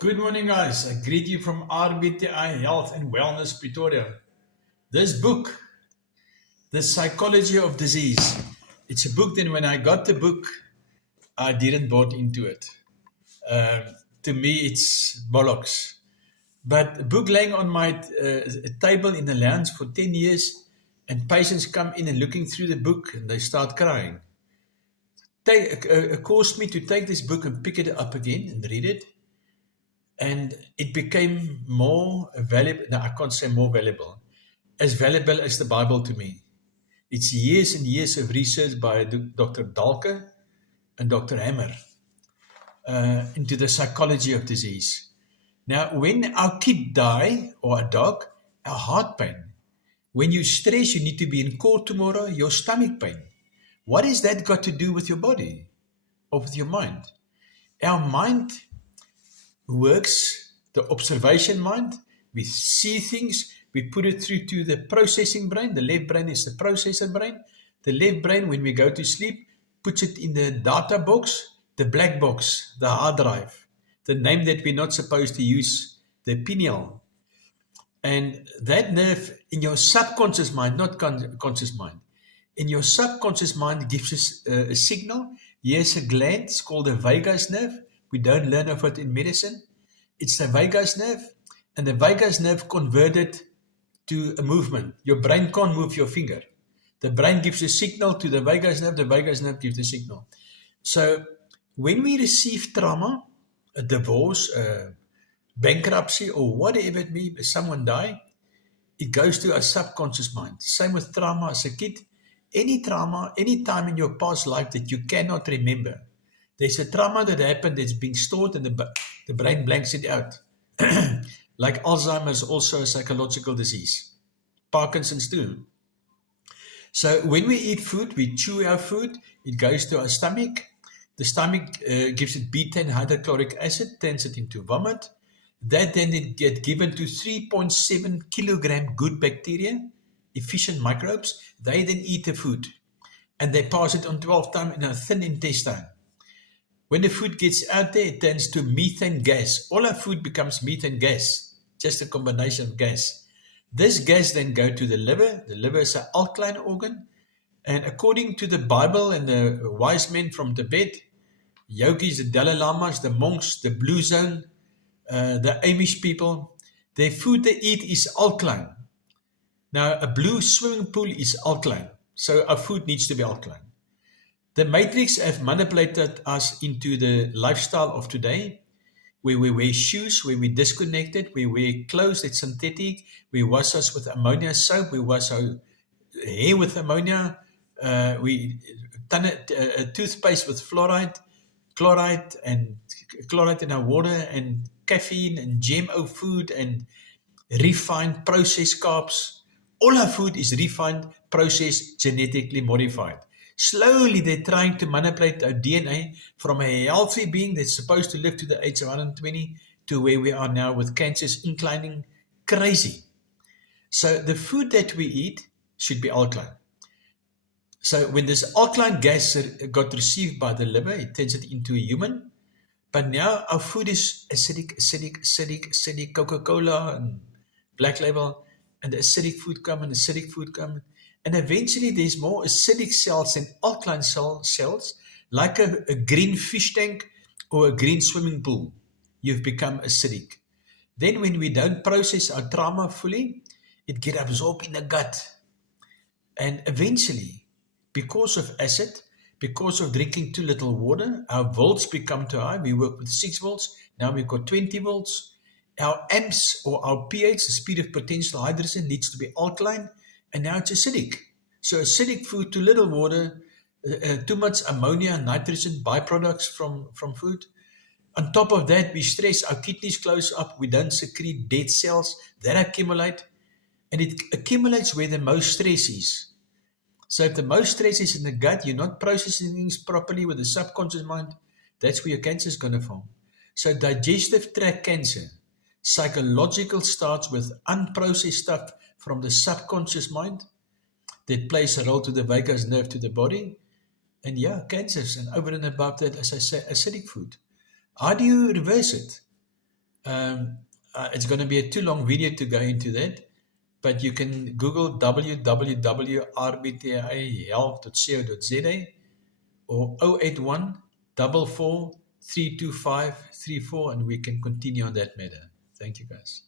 Good morning, guys. I greet you from RBTI Health and Wellness Pretoria. This book, The Psychology of Disease, it's a book that when I got the book, I didn't bought into it. To me, it's bollocks. But a book laying on my table in the lounge for 10 years, and patients come in and looking through the book and they start crying. Caused me to take this book and pick it up again and read it. And it became more valuable. No, I can't say more valuable, as valuable as the Bible to me. It's years and years of research by Dr. Dalke and Dr. Hammer into the psychology of disease. Now, when our kid die or a dog, our heart pain. When you stress, you need to be in court tomorrow, your stomach pain. What has that got to do with your body or with your mind? Our mind works, the observation mind. We see things, we put it through to the processing brain. The left brain is the processor brain. The left brain, when we go to sleep, puts it in the data box, the black box, the hard drive, the name that we're not supposed to use, the pineal. And that nerve in your subconscious mind, not conscious mind, in your subconscious mind gives us a signal. Here's a gland, it's called the vagus nerve. We don't learn of it in medicine. It's the vagus nerve, and the vagus nerve converted to a movement. Your brain can't move your finger. The brain gives a signal to the vagus nerve gives the signal. So when we receive trauma, a divorce, a bankruptcy, or whatever it may be, someone die, it goes to our subconscious mind. Same with trauma as a kid. Any trauma, any time in your past life that you cannot remember, there's a trauma that happened that's being stored and the brain blanks it out. Like Alzheimer's, also a psychological disease. Parkinson's too. So when we eat food, we chew our food, it goes to our stomach. The stomach gives it betaine hydrochloric acid, turns it into vomit. That then it gets given to 3.7 kilogram good bacteria, efficient microbes. They then eat the food and they pass it on 12 times in a thin intestine. When the food gets out there, it turns to methane gas. All our food becomes methane gas, just a combination of gas. This gas then goes to the liver. The liver is an alkaline organ. And according to the Bible and the wise men from Tibet, yogis, the Dalai Lamas, the monks, the Blue Zone, the Amish people, their food they eat is alkaline. Now, a blue swimming pool is alkaline. So our food needs to be alkaline. The Matrix have manipulated us into the lifestyle of today, where we wear shoes, where we disconnected, we wear clothes that's synthetic, we wash us with ammonia soap, we wash our hair with ammonia, we turn toothpaste with chloride in our water, and caffeine and GMO food and refined processed carbs. All our food is refined, processed, genetically modified. Slowly, they're trying to manipulate our DNA from a healthy being that's supposed to live to the age of 120 to where we are now with cancers inclining crazy. So the food that we eat should be alkaline. So when this alkaline gas got received by the liver, it turns it into a human. But now our food is acidic, Coca-Cola and Black Label, and the acidic food come and acidic food come. And eventually there's more acidic cells than alkaline cells, like a green fish tank or a green swimming pool. You've become acidic. Then when we don't process our trauma fully, it gets absorbed in the gut. And eventually, because of acid, because of drinking too little water, our volts become too high. We work with 6 volts, now we've got 20 volts. Our amps or our pH, the speed of potential hydrogen, needs to be alkaline, and now it's acidic. So acidic food, too little water, too much ammonia and nitrogen byproducts from food. On top of that, we stress, our kidneys close up, we don't secrete dead cells that accumulate, and it accumulates where the most stress is. So if the most stress is in the gut, you're not processing things properly with the subconscious mind, that's where your cancer is going to form. So digestive tract cancer, psychological, starts with unprocessed stuff from the subconscious mind that plays a role to the vagus nerve to the body. And yeah, cancers, and over and above that, as I say, acidic food. How do you reverse it? It's going to be a too long video to go into that, but you can Google www.rbtahealth.co.za or 081 44 325 34, and we can continue on that matter. Thank you, guys.